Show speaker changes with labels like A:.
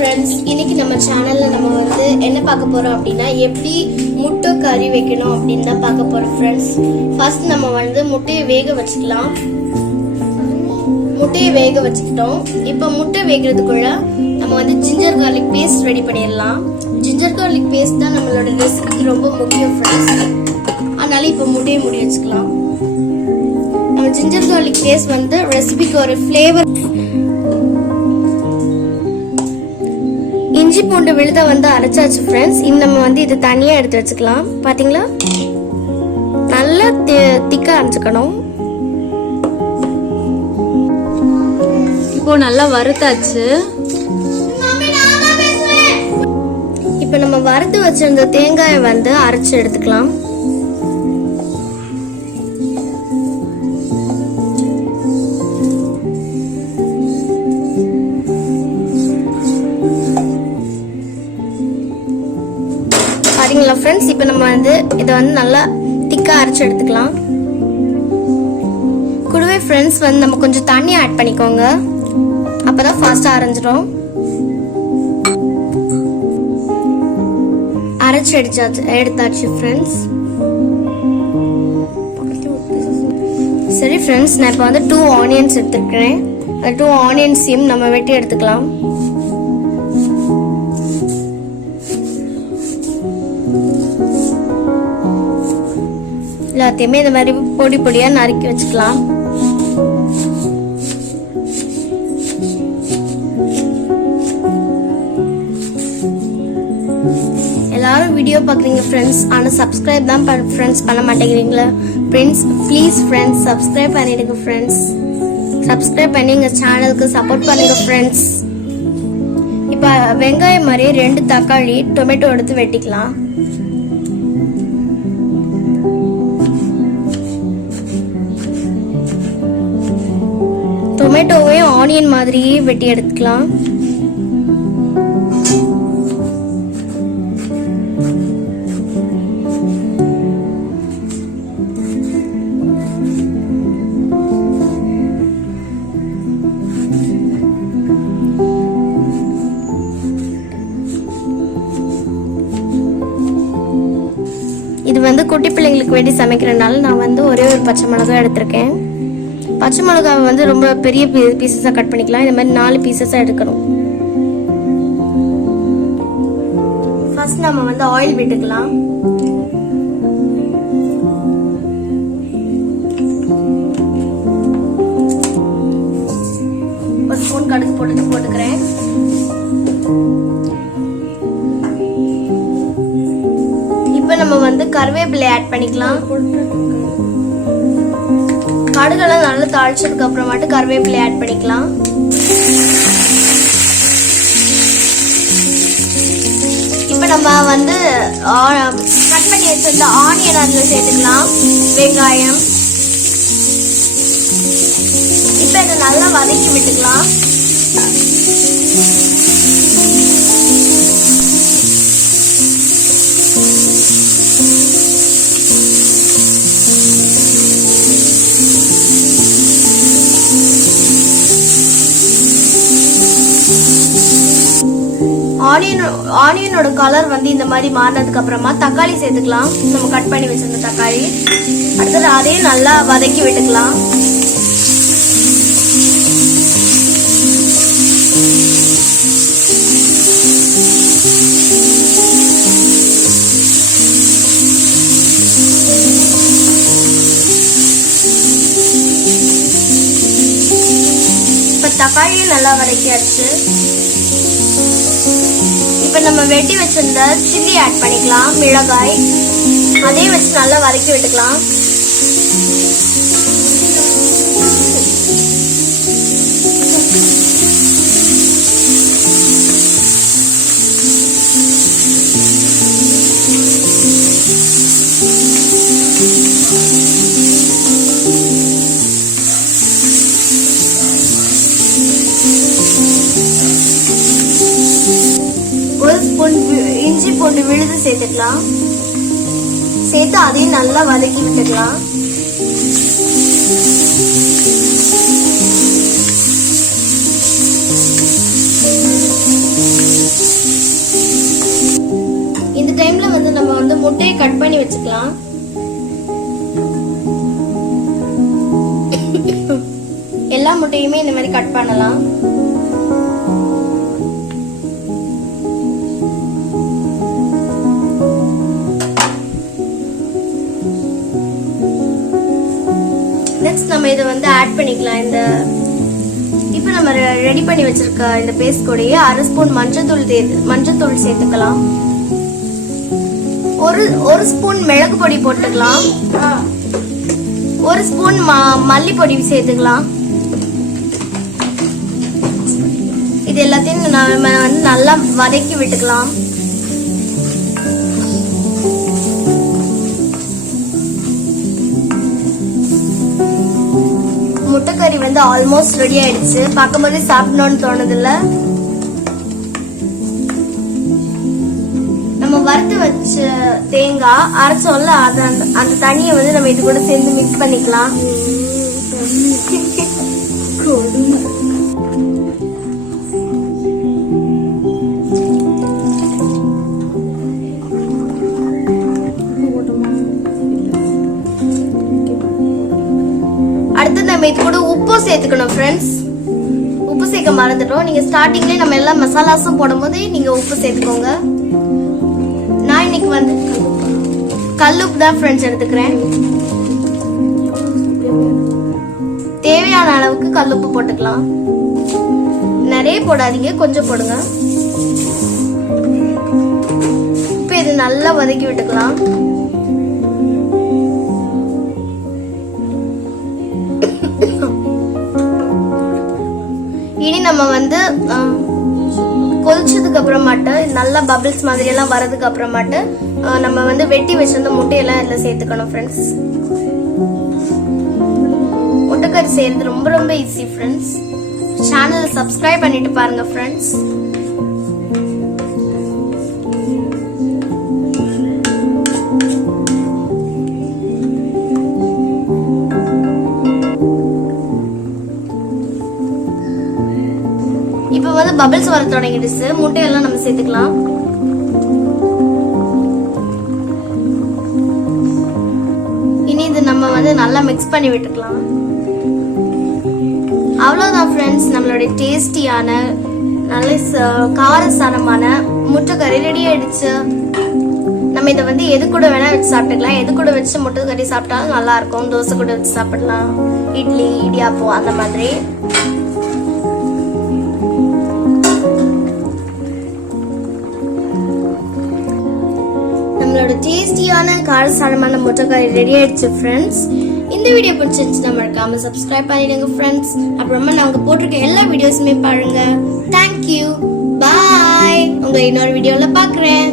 A: Friends இன்னைக்கு நம்ம சேனல்ல நம்ம வந்து என்ன பார்க்க போறோம் அப்படின்னா எப்படி முட்டை கறி வைக்கணும் அப்படின்னு தான் பார்க்க போறோம் ஃப்ரெண்ட்ஸ் ஃபர்ஸ்ட் நம்ம வந்து முட்டையை வேக வச்சுக்கலாம். முட்டையை வேக வச்சுக்கிட்டோம். இப்போ முட்டை வேகிறதுக்குள்ள நம்ம வந்து ஜிஞ்சர் கார்லிக் பேஸ்ட் ரெடி பண்ணிடலாம். ஜிஞ்சர் கார்லிக் பேஸ்ட் தான் நம்மளோட ரெசிபிக்கு ரொம்ப முக்கியம் ஃப்ரெண்ட்ஸ் அதனால இப்போ முட்டையை முடி வச்சுக்கலாம். நம்ம ஜிஞ்சர் கார்லிக் பேஸ்ட் வந்து ரெசிபிக்கு ஒரு ஃப்ளேவர் இஞ்சி பூண்டு விழுத வந்து அரைச்சாச்சு ஃப்ரெண்ட்ஸ் இன்னும் நம்ம வந்து இது தனியாக எடுத்து வச்சுக்கலாம். பாத்தீங்களா? நல்லா திக்காக அரைச்சிக்கணும்.
B: இப்போ நல்லா வறுத்தாச்சு.
A: இப்போ நம்ம வறுத்து வச்சிருந்த தேங்காயை வந்து அரைச்சு எடுத்துக்கலாம். சரிங்களா ஃப்ரெண்ட்ஸ் இப்போ நம்ம வந்து இதை வந்து நல்லா திக்காக அரைச்சு எடுத்துக்கலாம். கூடவே ஃப்ரெண்ட்ஸ் வந்து நம்ம கொஞ்சம் தண்ணி ஆட் பண்ணிக்கோங்க. அப்போ தான் ஃபாஸ்ட்டாக அரைஞ்சிடும் அரைச்சி அடிச்சாச்சு எடுத்தாச்சு ஃப்ரெண்ட்ஸ் சரி ஃப்ரெண்ட்ஸ் நான் இப்போ வந்து டூ ஆனியன்ஸ் எடுத்துருக்கிறேன். அந்த டூ ஆனியன்ஸையும் நம்ம வெட்டி எடுத்துக்கலாம். எல்லாத்தையுமே இந்த மாதிரி பொடி பொடியாக நறுக்கி வச்சுக்கலாம். எல்லாரும் வீடியோ பார்க்குறீங்க ஃப்ரெண்ட்ஸ் ஆனால் சப்ஸ்கிரைப் தான் ஃப்ரெண்ட்ஸ் பண்ண மாட்டேங்கிறீங்களா. ஃப்ரெண்ட்ஸ் ப்ளீஸ் ஃப்ரெண்ட்ஸ் சப்ஸ்கிரைப் பண்ணிடுங்க ஃப்ரெண்ட்ஸ் சப்ஸ்கிரைப் பண்ணி எங்கள் சேனலுக்கு சப்போர்ட் பண்ணுங்க ஃப்ரெண்ட்ஸ் இப்போ வெங்காயம் மாதிரி ரெண்டு தக்காளி டொமேட்டோ எடுத்து வெட்டிக்கலாம். டொமேட்டோவையும் ஆனியன் மாதிரியே வெட்டி எடுத்துக்கலாம். இது வந்து குட்டி பிள்ளைங்களுக்கு வேண்டி சமைக்கிறனால நான் வந்து ஒரே ஒரு பச்சை மிளகாய் எடுத்திருக்கேன். பச்சை மிளகாவை வந்து ரொம்ப பெரிய பீசஸாக கட் பண்ணிக்கலாம். இந்த மாதிரி நாலு பீசஸாக எடுக்கணும். ஃபர்ஸ்ட் நம்ம வந்து ஆயில் விட்டுக்கலாம். ஒரு ஸ்பூன் கடுகு போட்டு போட்டுக்கிறேன். இப்போ நம்ம வந்து கருவேப்பிலை ஆட் பண்ணிக்கலாம். கடுகெல்லாம் நல்லா தாளிச்சதுக்கு அப்புறமாட்டு கருவேப்பிலை ஆட் பண்ணிக்கலாம். இப்போ நம்ம வந்து கட் பண்ணி வச்சிருந்த ஆனியன் அதில் சேர்த்துக்கலாம். வெங்காயம். இப்போ இதை நல்லா வதக்கி விட்டுக்கலாம். ஆனியன் ஆனியனோட கலர் வந்து இந்த மாதிரி மாறினதுக்கு அப்புறமா தக்காளி சேர்த்துக்கலாம். நம்ம கட் பண்ணி வச்சிருந்த தக்காளி. அடுத்தது அதையும் நல்லா வதக்கி விட்டுக்கலாம். தக்காளியும் நல்லா வதக்கியாச்சு. இப்போ நம்ம வெட்டி வச்சிருந்த சில்லி ஆட் பண்ணிக்கலாம் மிளகாய் அதையும் வச்சு நல்லா வதக்கி விட்டுக்கலாம். கொஞ்சம் விழுது சேர்த்துக்கலாம். சேர்த்து அதையும் நல்லா வதக்கி விட்டுக்கலாம். இந்த டைம்ல வந்து நம்ம வந்து முட்டையை கட் பண்ணி வச்சுக்கலாம். எல்லா முட்டையுமே இந்த மாதிரி கட் பண்ணலாம். நெக்ஸ்ட் நம்ம இதை வந்து ஆட் பண்ணிக்கலாம். இந்த இப்போ நம்ம ரெடி பண்ணி வச்சிருக்க இந்த பேஸ்ட் கூடயே அரை ஸ்பூன் மஞ்சத்தூள் மஞ்சத்தூள் சேர்த்துக்கலாம். ஒரு ஒரு ஸ்பூன் மிளகு பொடி போட்டுக்கலாம். ஒரு ஸ்பூன் மல்லி மல்லிப்பொடி சேர்த்துக்கலாம். இது எல்லாத்தையும் நம்ம வந்து நல்லா வதக்கி விட்டுக்கலாம். வந்து ஆல்மோஸ்ட் ரெடி ஆயிடுச்சு. பார்க்கும்போது சாப்பிடணும்னு தோணுதுல்ல. நம்ம வறுத்து வச்ச தேங்காய் அரைச்சோம்ல அது அந்த அந்த தண்ணியை வந்து நம்ம இது கூட சேர்ந்து மிக்ஸ் பண்ணிக்கலாம். அடுத்து நம்ம இது கூட உப்பு சேர்த்துக்கணும் ஃப்ரெண்ட்ஸ் உப்பு சேர்க்க மறந்துட்டோம். நீங்க ஸ்டார்டிங்லேயே நம்ம எல்லா மசாலாஸும் போடும்போது நீங்க உப்பு சேர்த்துக்கோங்க. நான் இன்னைக்கு வந்து கல்லுப்பு தான் ஃப்ரெண்ட்ஸ் எடுத்துக்கிறேன். தேவையான அளவுக்கு கல்லுப்பு போட்டுக்கலாம். நிறைய போடாதீங்க கொஞ்சம் போடுங்க. இப்போ இது நல்லா வதக்கி விட்டுக்கலாம். இனி நம்ம வந்து கொதிச்சதுக்கு அப்புறமாட்டு நல்லா பபிள்ஸ் மாதிரி எல்லாம் வரதுக்கு அப்புறமாட்டு நம்ம வந்து வெட்டி வச்சிருந்த முட்டையெல்லாம் இதில் சேர்த்துக்கணும் ஃப்ரெண்ட்ஸ் முட்டைக்கறி செய்யறது ரொம்ப ரொம்ப ஈஸி ஃப்ரெண்ட்ஸ் சேனலை சப்ஸ்கிரைப் பண்ணிட்டு பாருங்க ஃப்ரெண்ட்ஸ் இப்போ வந்து பபிள்ஸ் வர தொடங்கிடுச்சு. முட்டையெல்லாம் நம்ம சேர்த்துக்கலாம். இனி இது நம்ம வந்து நல்லா மிக்ஸ் பண்ணி விட்டுக்கலாம். அவ்வளோதான் ஃப்ரெண்ட்ஸ் நம்மளுடைய டேஸ்டியான நல்ல ச- காரசாரமான முட்டைக்கறி ரெடி ஆயிடுச்சு. நம்ம இதை வந்து எது கூட வேணா வச்சு சாப்பிட்டுக்கலாம். எது கூட வச்சு முட்டைக்கறி சாப்பிட்டாலும் நல்லா இருக்கும். தோசை கூட வச்சு சாப்பிடலாம். இட்லி இடியாப்பம் அந்த மாதிரி. நம்மளோட டேஸ்டியான காரசாரமான முட்டைக்காய் ரெடி ஆயிடுச்சு ஃப்ரெண்ட்ஸ் இந்த வீடியோ பிடிச்சிருந்துச்சுன்னா மறக்காம சப்ஸ்கிரைப் பண்ணிடுங்க ஃப்ரெண்ட்ஸ் அப்புறமா நாங்கள் போட்டிருக்க எல்லா வீடியோஸுமே பாருங்க. தேங்க்யூ பாய் உங்க இன்னொரு வீடியோல பாக்குறேன்.